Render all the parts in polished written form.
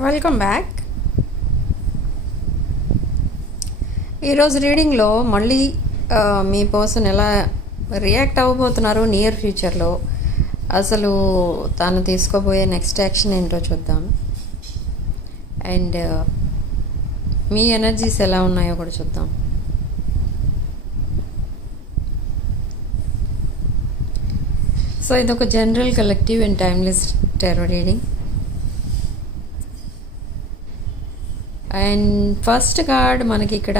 Welcome back. ఈరోజు రీడింగ్లో మళ్ళీ మీ person ఎలా రియాక్ట్ అవ్వబోతున్నారు నియర్ ఫ్యూచర్లో, అసలు తాను తీసుకోబోయే నెక్స్ట్ యాక్షన్ ఏంటో చూద్దాం. అండ్ మీ ఎనర్జీస్ ఎలా ఉన్నాయో కూడా చూద్దాం. సో ఇది ఒక general collective and timeless tarot reading. And first card మనకి ఇక్కడ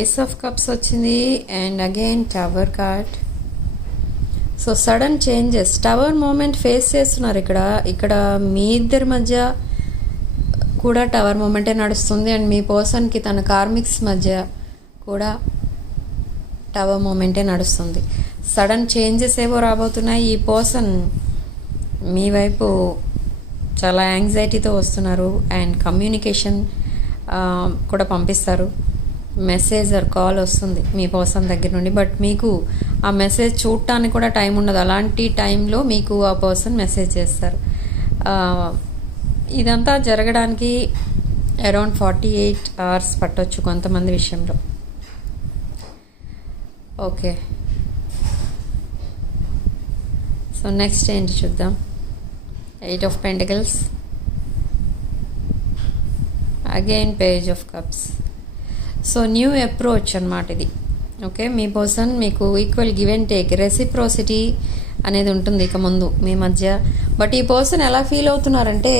ఏస్ ఆఫ్ కప్స్ వచ్చింది and again tower card. So sudden changes, tower moment face చేస్తున్నారు ఇక్కడ మీ ఇద్దరి మధ్య కూడా టవర్ మూమెంటే నడుస్తుంది. అండ్ మీ పర్సన్కి తన కార్మిక్స్ మధ్య కూడా టవర్ మూమెంటే నడుస్తుంది. సడన్ చేంజెస్ ఏవో రాబోతున్నాయి. ఈ పర్సన్ మీ వైపు చాలా యాంగ్జైటీతో వస్తున్నారు అండ్ కమ్యూనికేషన్ కూడా పంపిస్తారు. మెసేజ్ ఆర్ కాల్ వస్తుంది మీ పర్సన్ దగ్గర నుండి, బట్ మీకు ఆ మెసేజ్ చూడటానికి కూడా టైం ఉండదు. అలాంటి టైంలో మీకు ఆ పర్సన్ మెసేజ్ చేస్తారు. ఇదంతా జరగడానికి అరౌండ్ 48 hours పట్టొచ్చు కొంతమంది విషయంలో. ఓకే, సో నెక్స్ట్ ఏంటి చూద్దాం. 8 of Pentacles, again page of cups. So new approach అన్నమాట ఇది. ఓకే, మీ పర్సన్ మీకు equal give and take, reciprocity అనేది ఉంటుంది ఇక ముందు మీ మధ్య. బట్ ఈ పర్సన్ ఎలా ఫీల్ అవుతున్నారంటే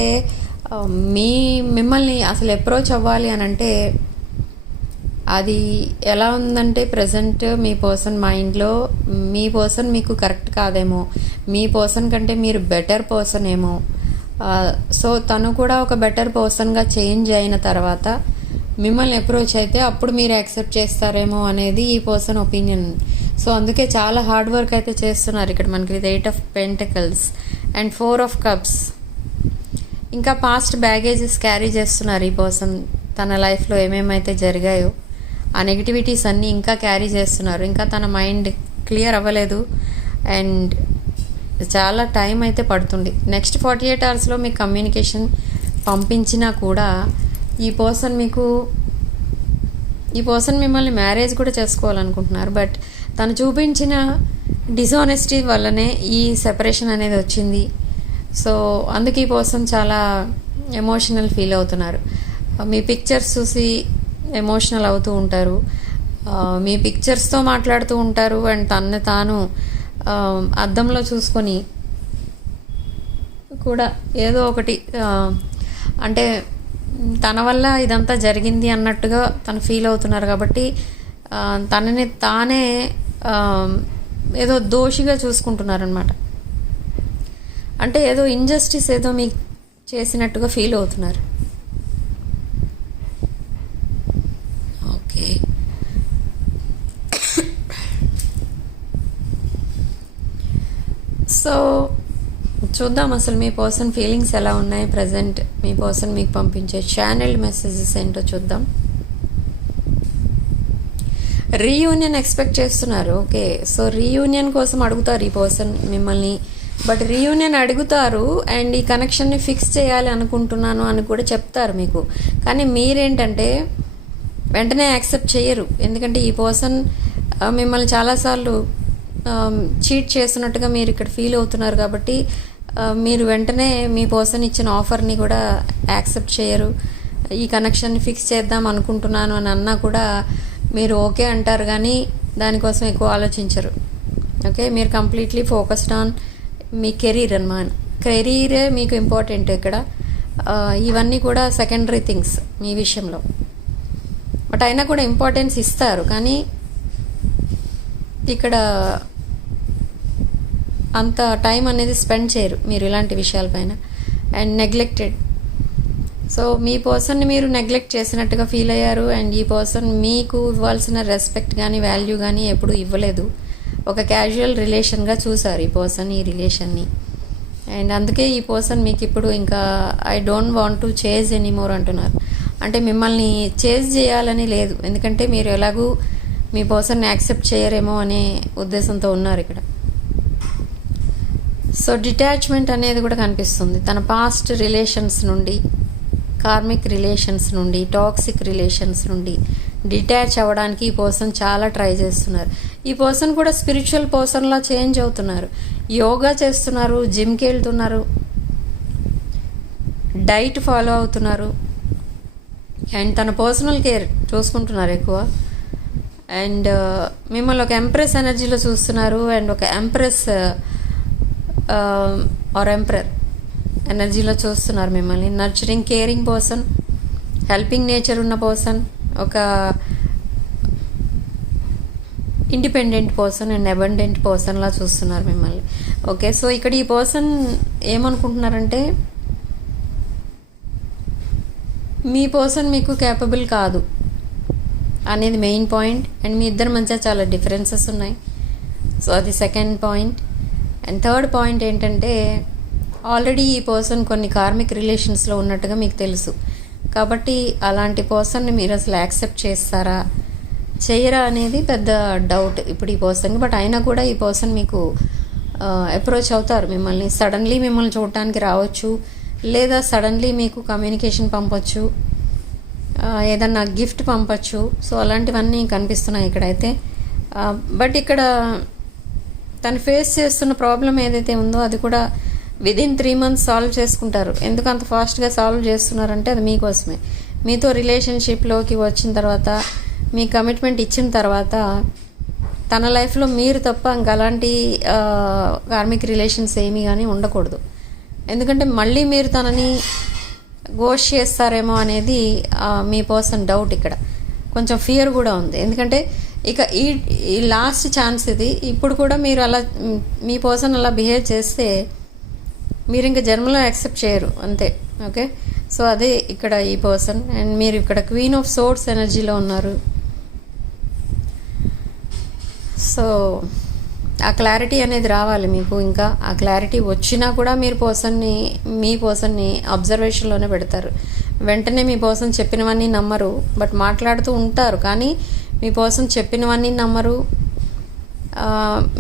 మిమ్మల్ని అసలు అప్రోచ్ అవ్వాలి అని అంటే అది ఎలా ఉందంటే ప్రజెంట్ మీ పర్సన్ మైండ్లో మీ పర్సన్ మీకు కరెక్ట్ కాదేమో, మీ పర్సన్ కంటే మీరు బెటర్ పర్సన్ ఏమో. సో తను కూడా ఒక బెటర్ పర్సన్గా చేంజ్ అయిన తర్వాత మిమ్మల్ని అప్రోచ్ అయితే అప్పుడు మీరు యాక్సెప్ట్ చేస్తారేమో అనేది ఈ పర్సన్ ఒపీనియన్. సో అందుకే చాలా హార్డ్ వర్క్ అయితే చేస్తున్నారు ఇక్కడ మనకి 8 of Pentacles and 4 of Cups. ఇంకా పాస్ట్ బ్యాగేజెస్ క్యారీ చేస్తున్నారు ఈ పర్సన్. తన లైఫ్లో ఏమేమైతే జరిగాయో ఆ నెగిటివిటీస్ అన్నీ ఇంకా క్యారీ చేస్తున్నారు. ఇంకా తన మైండ్ క్లియర్ అవ్వలేదు అండ్ చాలా టైం అయితే పడుతుంది. నెక్స్ట్ 48 hours మీకు కమ్యూనికేషన్ పంపించినా కూడా ఈ పర్సన్ మిమ్మల్ని మ్యారేజ్ కూడా చేసుకోవాలనుకుంటున్నారు. బట్ తను చూపించిన డిజానెస్టీ వల్లనే ఈ సెపరేషన్ అనేది వచ్చింది. సో అందుకే ఈ పర్సన్ చాలా ఎమోషనల్ ఫీల్ అవుతున్నారు. మీ పిక్చర్స్ చూసి ఎమోషనల్ అవుతూ ఉంటారు, మీ పిక్చర్స్తో మాట్లాడుతూ ఉంటారు అండ్ తనని తాను అద్దంలో చూసుకొని కూడా ఏదో ఒకటి అంటే తన వల్ల ఇదంతా జరిగింది అన్నట్టుగా తను ఫీల్ అవుతున్నారు. కాబట్టి తనని తానే ఏదో దోషిగా చూసుకుంటున్నారనమాట. అంటే ఏదో ఇంజస్టిస్ ఏదో మీకు చేసినట్టుగా ఫీల్ అవుతున్నారు. ఓకే, సో చూద్దాం అసలు మీ పర్సన్ ఫీలింగ్స్ ఎలా ఉన్నాయి ప్రజెంట్. మీ పర్సన్ మీకు పంపించే ఛానల్ మెసేజెస్ ఏంటో చూద్దాం. రీయూనియన్ ఎక్స్పెక్ట్ చేస్తున్నారు. ఓకే, సో రీయూనియన్ కోసం అడుగుతారు ఈ పర్సన్ మిమ్మల్ని. బట్ రీయూనియన్ అడుగుతారు అండ్ ఈ కనెక్షన్ని ఫిక్స్ చేయాలి అనుకుంటున్నాను అని కూడా చెప్తారు మీకు. కానీ మీరేంటంటే వెంటనే యాక్సెప్ట్ చేయరు. ఎందుకంటే ఈ పర్సన్ మిమ్మల్ని చాలాసార్లు చీట్ చేస్తున్నట్టుగా మీరు ఇక్కడ ఫీల్ అవుతున్నారు. కాబట్టి మీరు వెంటనే మీ పర్సన్ ఇచ్చిన ఆఫర్ని కూడా యాక్సెప్ట్ చేయరు. ఈ కనెక్షన్ని ఫిక్స్ చేద్దాం అనుకుంటున్నాను అని అన్నా కూడా మీరు ఓకే అంటారు, కానీ దానికోసం ఎక్కువ ఆలోచించరు. ఓకే, మీరు completely focused on me career అన్నమాట. కెరీరే మీకు ఇంపార్టెంట్ ఇక్కడ. ఇవన్నీ కూడా సెకండరీ థింగ్స్ మీ విషయంలో. బట్ అయినా కూడా ఇంపార్టెన్స్ ఇస్తారు, కానీ ఇక్కడ అంత టైం అనేది స్పెండ్ చేయరు మీరు ఇలాంటి విషయాలపైన. అండ్ నెగ్లెక్టెడ్, సో మీ పర్సన్ని మీరు నెగ్లెక్ట్ చేసినట్టుగా ఫీల్ అయ్యారు. అండ్ ఈ పర్సన్ మీకు ఇవ్వాల్సిన రెస్పెక్ట్ కానీ వాల్యూ కానీ ఎప్పుడు ఇవ్వలేదు. ఒక క్యాజువల్ రిలేషన్గా చూసారు ఈ పర్సన్ ఈ రిలేషన్ని. అండ్ అందుకే ఈ పర్సన్ మీకు ఇప్పుడు ఇంకా I don't want to chase anymore అంటున్నారు. అంటే మిమ్మల్ని చేజ్ చేయాలని లేదు, ఎందుకంటే మీరు ఎలాగూ మీ పర్సన్ని యాక్సెప్ట్ చేయరేమో అనే ఉద్దేశంతో ఉన్నారు ఇక్కడ. సో డిటాచ్మెంట్ అనేది కూడా కనిపిస్తుంది. తన పాస్ట్ రిలేషన్స్ నుండి, కార్మిక్ రిలేషన్స్ నుండి, టాక్సిక్ రిలేషన్స్ నుండి డిటాచ్ అవ్వడానికి ఈ పర్సన్ చాలా ట్రై చేస్తున్నారు. ఈ పర్సన్ కూడా స్పిరిచువల్ పర్సన్లా చేంజ్ అవుతున్నారు. యోగా చేస్తున్నారు, జిమ్కి వెళ్తున్నారు, డైట్ ఫాలో అవుతున్నారు, అండ్ తన పర్సనల్ కేర్ చూసుకుంటున్నారు ఎక్కువ. అండ్ మిమ్మల్ని ఒక ఎంప్రెస్ ఎనర్జీలో చూస్తున్నారు, అండ్ ఒక ఎంప్రెస్ ఆర్ ఎంప్రర్ ఎనర్జీలో చూస్తున్నారు మిమ్మల్ని. Nurturing, caring person, helping nature ఉన్న పర్సన్, ఒక ఇండిపెండెంట్ పర్సన్ అండ్ అబండెంట్ పర్సన్లా చూస్తున్నారు మిమ్మల్ని. ఓకే, సో ఇక్కడ ఈ పర్సన్ ఏమనుకుంటున్నారంటే మీ పర్సన్ మీకు కేపబుల్ కాదు అనేది మెయిన్ పాయింట్. అండ్ మీ ఇద్దరి మధ్య చాలా డిఫరెన్సెస్ ఉన్నాయి. సో అది second point. And third point ఏంటంటే ఆల్రెడీ ఈ పర్సన్ కొన్ని కార్మిక్ రిలేషన్స్లో ఉన్నట్టుగా మీకు తెలుసు. కాబట్టి అలాంటి పర్సన్ని మీరు అసలు యాక్సెప్ట్ చేస్తారా చేయరా అనేది పెద్ద డౌట్ ఇప్పుడు ఈ పర్సన్కి. బట్ అయినా కూడా ఈ పర్సన్ మీకు అప్రోచ్ అవుతారు మిమ్మల్ని. సడన్లీ మిమ్మల్ని చూడటానికి రావచ్చు, లేదా సడన్లీ మీకు కమ్యూనికేషన్ పంపొచ్చు, ఏదన్నా గిఫ్ట్ పంపొచ్చు. సో అలాంటివన్నీ కనిపిస్తున్నాయి ఇక్కడైతే. బట్ ఇక్కడ తను ఫేస్ చేస్తున్న ప్రాబ్లం ఏదైతే ఉందో అది కూడా విదిన్ 3 months సాల్వ్ చేసుకుంటారు. ఎందుకు అంత ఫాస్ట్గా సాల్వ్ చేస్తున్నారంటే అది మీకోసమే. మీతో రిలేషన్షిప్లోకి వచ్చిన తర్వాత, మీ కమిట్మెంట్ ఇచ్చిన తర్వాత తన లైఫ్లో మీరు తప్ప ఇంకా అలాంటి కార్మిక్ రిలేషన్స్ ఏమీ కానీ ఉండకూడదు. ఎందుకంటే మళ్ళీ మీరు తనని గోష్ చేస్తారేమో అనేది మీ పర్సన్ డౌట్. ఇక్కడ కొంచెం ఫియర్ కూడా ఉంది. ఎందుకంటే ఇక ఈ లాస్ట్ ఛాన్స్ ఇది. ఇప్పుడు కూడా మీరు అలా మీ పర్సన్ అలా బిహేవ్ చేస్తే మీరు ఇంకా జన్మలో యాక్సెప్ట్ చేయరు అంతే. ఓకే, సో అదే ఇక్కడ ఈ పర్సన్. అండ్ మీరు ఇక్కడ క్వీన్ ఆఫ్ సోర్డ్స్ ఎనర్జీలో ఉన్నారు. సో ఆ క్లారిటీ అనేది రావాలి మీకు. ఇంకా ఆ క్లారిటీ వచ్చినా కూడా మీరు మీ పర్సన్ని అబ్జర్వేషన్లోనే పెడతారు. వెంటనే మీ పర్సన్ చెప్పినవన్నీ నమ్మరు, బట్ మాట్లాడుతూ ఉంటారు. కానీ మీ పర్సన్ చెప్పినవన్నీ నమ్మరు.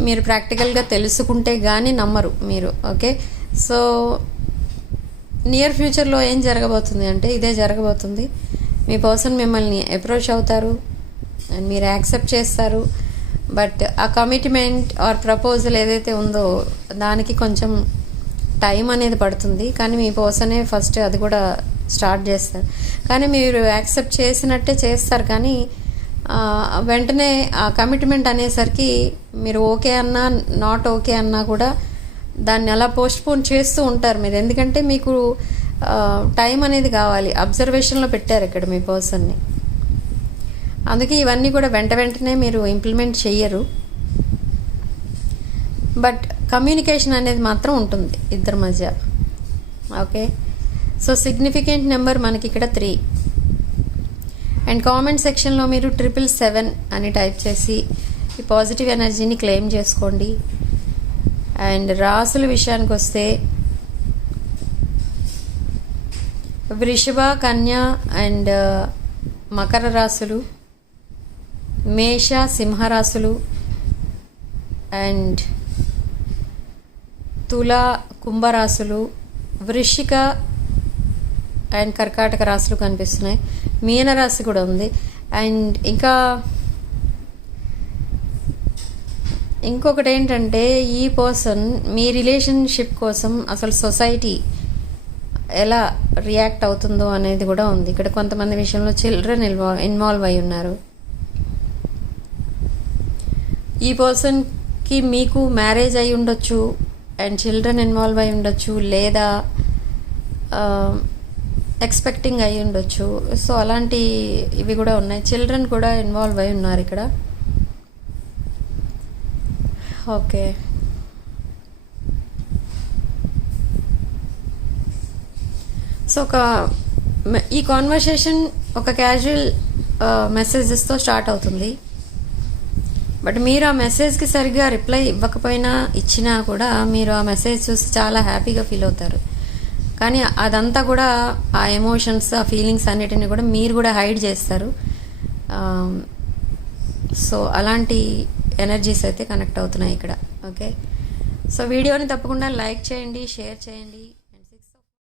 మీరు ప్రాక్టికల్గా తెలుసుకుంటే కానీ నమ్మరు మీరు. ఓకే, సో నియర్ ఫ్యూచర్లో ఏం జరగబోతుంది అంటే ఇదే జరగబోతుంది. మీ పర్సన్ మిమ్మల్ని అప్రోచ్ అవుతారు అండ్ మీరు యాక్సెప్ట్ చేస్తారు. బట్ ఆ కమిట్మెంట్ ఆర్ ప్రపోజల్ ఏదైతే ఉందో దానికి కొంచెం టైం అనేది పడుతుంది. కానీ మీ పర్సనే ఫస్ట్ అది కూడా స్టార్ట్ చేస్తారు. కానీ మీరు యాక్సెప్ట్ చేసినట్టే చేస్తారు. కానీ వెంటనే ఆ కమిట్మెంట్ అనేసరికి మీరు ఓకే అన్నా నాట్ ఓకే అన్నా కూడా దాన్ని అలా పోస్ట్పోన్ చేస్తూ ఉంటారు మీరు. ఎందుకంటే మీకు టైం అనేది కావాలి. అబ్జర్వేషన్లో పెట్టారు ఇక్కడ మీ పర్సన్ని. అందుకే ఇవన్నీ కూడా వెంటనే మీరు ఇంప్లిమెంట్ చెయ్యరు. బట్ కమ్యూనికేషన్ అనేది మాత్రం ఉంటుంది ఇద్దరి మధ్య. ఓకే, సో సిగ్నిఫికెంట్ నెంబర్ మనకి ఇక్కడ 3. అండ్ కామెంట్ సెక్షన్లో మీరు 777 అని టైప్ చేసి ఈ పాజిటివ్ ఎనర్జీని క్లెయిమ్ చేసుకోండి. అండ్ రాసుల విషయానికి వస్తే వృషభ, కన్య అండ్ మకర రాశులు, మేష, సింహరాశులు అండ్ తుల, కుంభరాశులు, వృశ్చిక అండ్ కర్కాటక రాశులు కనిపిస్తున్నాయి. మీనరాశి కూడా ఉంది. అండ్ ఇంకొకటి ఏంటంటే ఈ పర్సన్ మీ రిలేషన్షిప్ కోసం అసలు సొసైటీ ఎలా రియాక్ట్ అవుతుందో అనేది కూడా ఉంది. ఇక్కడ కొంతమంది విషయంలో చిల్డ్రన్ ఇన్వాల్వ్ అయి ఉన్నారు. ఈ పర్సన్కి మీకు మ్యారేజ్ అయి ఉండొచ్చు అండ్ చిల్డ్రన్ ఇన్వాల్వ్ అయి ఉండొచ్చు, లేదా ఎక్స్పెక్టింగ్ అయి ఉండొచ్చు. సో అలాంటి ఇవి కూడా ఉన్నాయి. చిల్డ్రన్ కూడా ఇన్వాల్వ్ అయి ఉన్నారు ఇక్కడ. ఓకే, సో ఈ కాన్వర్సేషన్ ఒక క్యాజువల్ మెసేజెస్తో స్టార్ట్ అవుతుంది. బట్ మీరు ఆ మెసేజ్కి సరిగ్గా రిప్లై ఇవ్వకపోయినా ఇచ్చినా కూడా మీరు ఆ మెసేజ్ చూసి చాలా హ్యాపీగా ఫీల్ అవుతారు. కానీ అదంతా కూడా ఆ ఎమోషన్స్, ఆ ఫీలింగ్స్ అన్నిటిని కూడా మీరు కూడా హైడ్ చేస్తారు. సో అలాంటి ఎనర్జీస్ అయితే కనెక్ట్ అవుతున్నాయి ఇక్కడ. ఓకే, సో వీడియోని తప్పకుండా లైక్ చేయండి, షేర్ చేయండి.